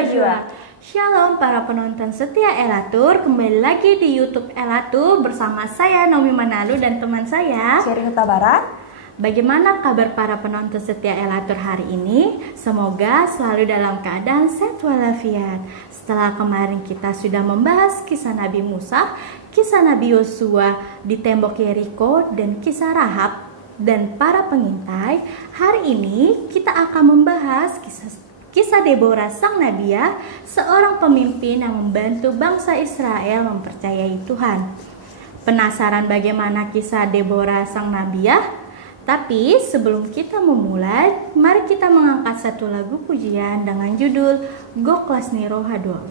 Jua. Shalom para penonton setia Elatur, kembali lagi di YouTube Elatur bersama saya Naomi Manalu dan teman saya Cherry Huta Barat. Bagaimana kabar para penonton setia Elatur hari ini? Semoga selalu dalam keadaan sehat walafiat. Setelah kemarin kita sudah membahas kisah Nabi Musa, kisah Nabi Yosua di tembok Yeriko, dan kisah Rahab dan para pengintai, hari ini kita akan membahas kisah Deborah sang Nabiah, seorang pemimpin yang membantu bangsa Israel mempercayai Tuhan. Penasaran bagaimana kisah Deborah sang Nabiah? Tapi sebelum kita memulai, mari kita mengangkat satu lagu pujian dengan judul Go Klasni Rohadol.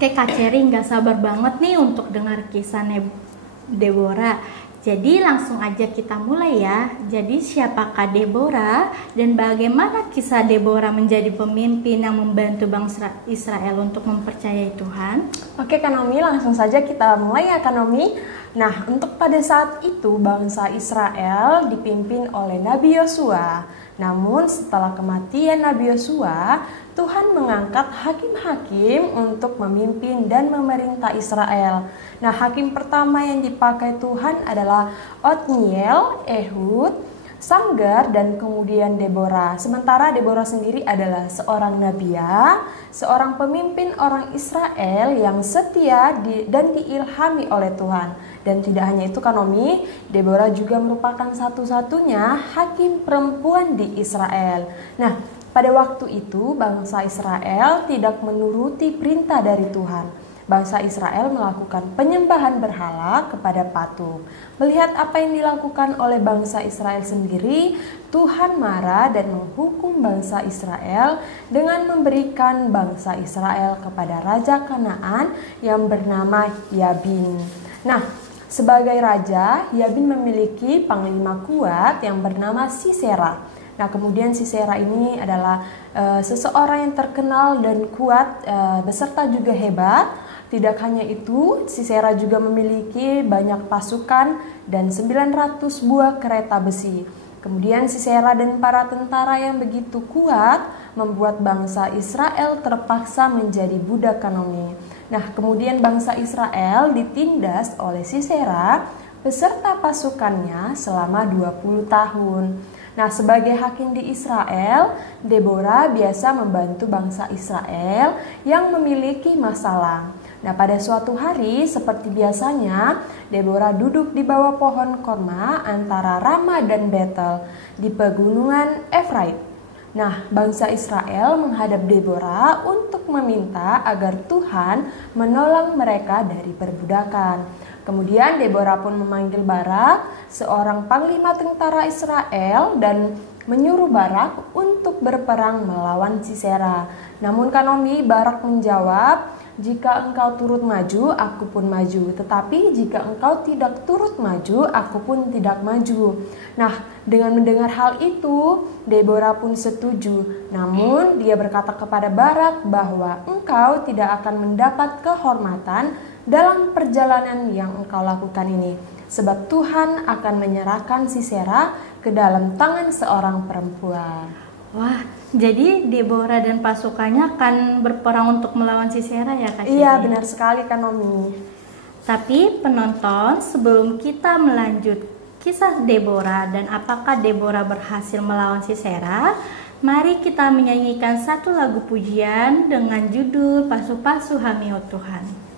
Oke Kak Cherry, nggak sabar banget nih untuk dengar kisah Deborah. Jadi langsung aja kita mulai ya. Jadi siapakah Deborah dan bagaimana kisah Deborah menjadi pemimpin yang membantu bangsa Israel untuk mempercayai Tuhan? Oke Kak Naomi, langsung saja kita mulai ya Kak Naomi. Nah, untuk pada saat itu bangsa Israel dipimpin oleh Nabi Yosua. Namun setelah kematian Nabi Yosua, Tuhan mengangkat hakim-hakim untuk memimpin dan memerintah Israel. Nah, hakim pertama yang dipakai Tuhan adalah Otniel, Ehud, Samgar, dan kemudian Deborah. Sementara Deborah sendiri adalah seorang nabiah, seorang pemimpin orang Israel yang setia dan diilhami oleh Tuhan. Dan tidak hanya itu Kanomi, Deborah juga merupakan satu-satunya hakim perempuan di Israel. Nah, pada waktu itu bangsa Israel tidak menuruti perintah dari Tuhan. Bangsa Israel melakukan penyembahan berhala kepada patung. Melihat apa yang dilakukan oleh bangsa Israel sendiri, Tuhan marah dan menghukum bangsa Israel dengan memberikan bangsa Israel kepada raja Kanaan yang bernama Yabin. Nah, sebagai raja, Yabin memiliki panglima kuat yang bernama Sisera. Nah, kemudian Sisera ini adalah seseorang yang terkenal dan kuat, beserta juga hebat. Tidak hanya itu, Sisera juga memiliki banyak pasukan dan 900 buah kereta besi. Kemudian Sisera dan para tentara yang begitu kuat membuat bangsa Israel terpaksa menjadi budak Kanomi. Nah, kemudian bangsa Israel ditindas oleh Sisera beserta pasukannya selama 20 tahun. Nah, sebagai hakim di Israel, Deborah biasa membantu bangsa Israel yang memiliki masalah. Nah, pada suatu hari seperti biasanya, Deborah duduk di bawah pohon korma antara Rama dan Betel di pegunungan Efraim. Nah, bangsa Israel menghadap Deborah untuk meminta agar Tuhan menolong mereka dari perbudakan. Kemudian Deborah pun memanggil Barak, seorang panglima tentara Israel, dan menyuruh Barak untuk berperang melawan Sisera. Namun Kanomi, Barak menjawab, jika engkau turut maju, aku pun maju. Tetapi jika engkau tidak turut maju, aku pun tidak maju. Nah, dengan mendengar hal itu, Deborah pun setuju. Namun, dia berkata kepada Barak bahwa engkau tidak akan mendapat kehormatan dalam perjalanan yang engkau lakukan ini. Sebab Tuhan akan menyerahkan Sisera ke dalam tangan seorang perempuan. Wah, jadi Deborah dan pasukannya akan berperang untuk melawan Sisera ya Kak Ceri? Iya, benar sekali Kak Nomi. Tapi penonton, sebelum kita melanjut kisah Deborah dan apakah Deborah berhasil melawan Sisera, mari kita menyanyikan satu lagu pujian dengan judul Pasu-Pasu Hamiot Tuhan.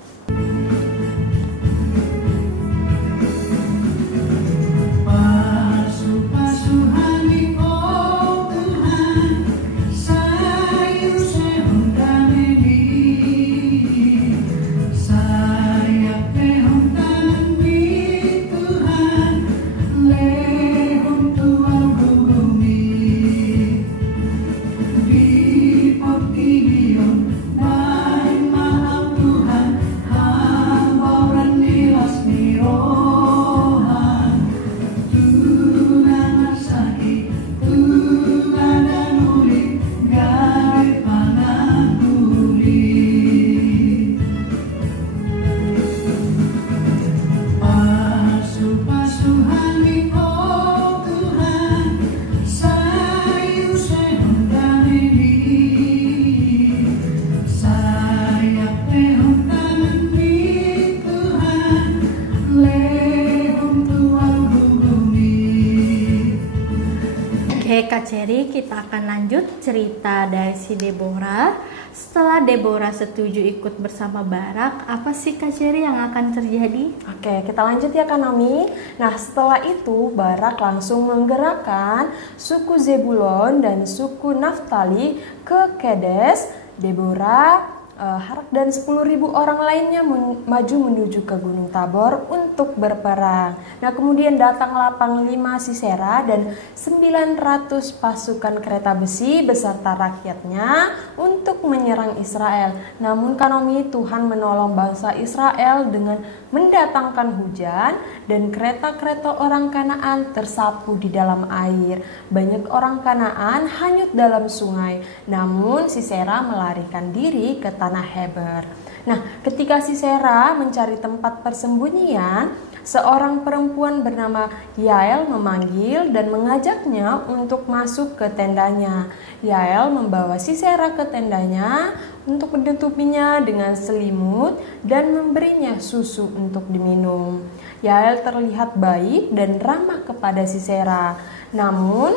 Kak Ceri, kita akan lanjut cerita dari si Deborah. Setelah Deborah setuju ikut bersama Barak, apa sih Kak Ceri yang akan terjadi? Oke, kita lanjut ya Kak Nomi. Nah, setelah itu Barak langsung menggerakkan suku Zebulon dan suku Naftali ke Kedes. Deborah, Harak dan 10.000 orang lainnya maju menuju ke Gunung Tabor untuk berperang. Nah, kemudian datanglah Panglima Sisera dan 900 pasukan kereta besi beserta rakyatnya untuk menyerang Israel. Namun Kanomi, Tuhan menolong bangsa Israel dengan mendatangkan hujan dan kereta-kereta orang Kanaan tersapu di dalam air. Banyak orang Kanaan hanyut dalam sungai. Namun Sisera melarikan diri ke tanah Heber. Nah, ketika Sisera mencari tempat persembunyian, seorang perempuan bernama Yael memanggil dan mengajaknya untuk masuk ke tendanya. Yael membawa Sisera ke tendanya untuk menutupinya dengan selimut dan memberinya susu untuk diminum. Yael terlihat baik dan ramah kepada Sisera. Namun,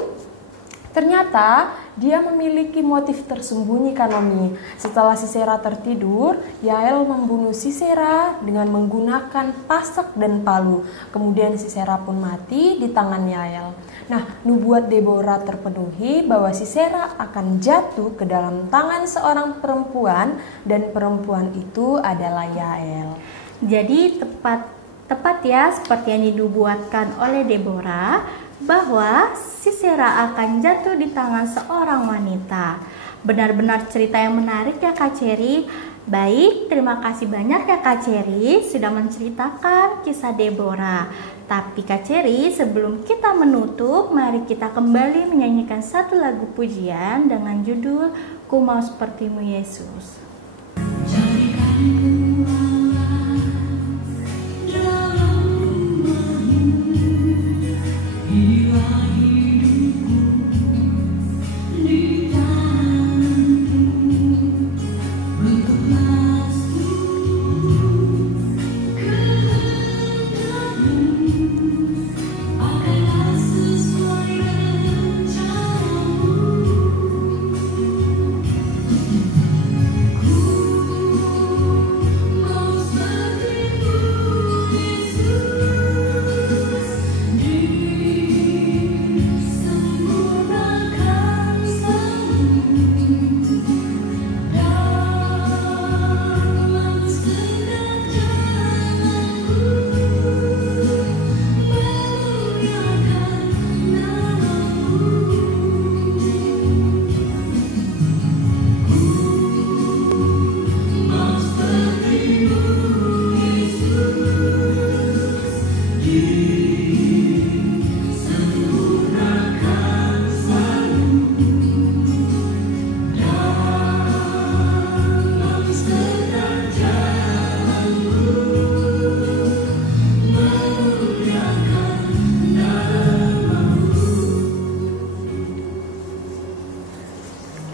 ternyata dia memiliki motif tersembunyi Kanomi. Setelah Sisera tertidur, Yael membunuh Sisera dengan menggunakan pasak dan palu. Kemudian Sisera pun mati di tangan Yael. Nah, nubuat Deborah terpenuhi bahwa Sisera akan jatuh ke dalam tangan seorang perempuan dan perempuan itu adalah Yael. Jadi tepat ya seperti yang dinubuatkan oleh Deborah, bahwa Sisera akan jatuh di tangan seorang wanita. Benar-benar cerita yang menarik ya Kak Ceri. Baik, terima kasih banyak ya Kak Ceri sudah menceritakan kisah Deborah. Tapi Kak Ceri, sebelum kita menutup, mari kita kembali menyanyikan satu lagu pujian dengan judul Ku Mau Sepertimu Yesus. Ku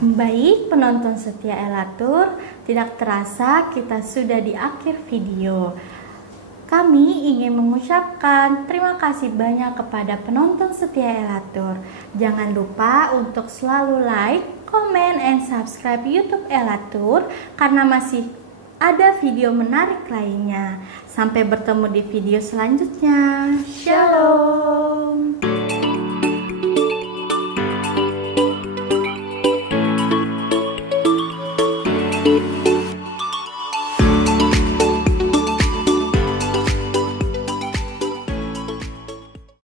Baik penonton setia Elatur, tidak terasa kita sudah di akhir video. Kami ingin mengucapkan terima kasih banyak kepada penonton setia Elatur. Jangan lupa untuk selalu like, comment, and subscribe YouTube Elatur karena masih ada video menarik lainnya. Sampai bertemu di video selanjutnya. Shalom.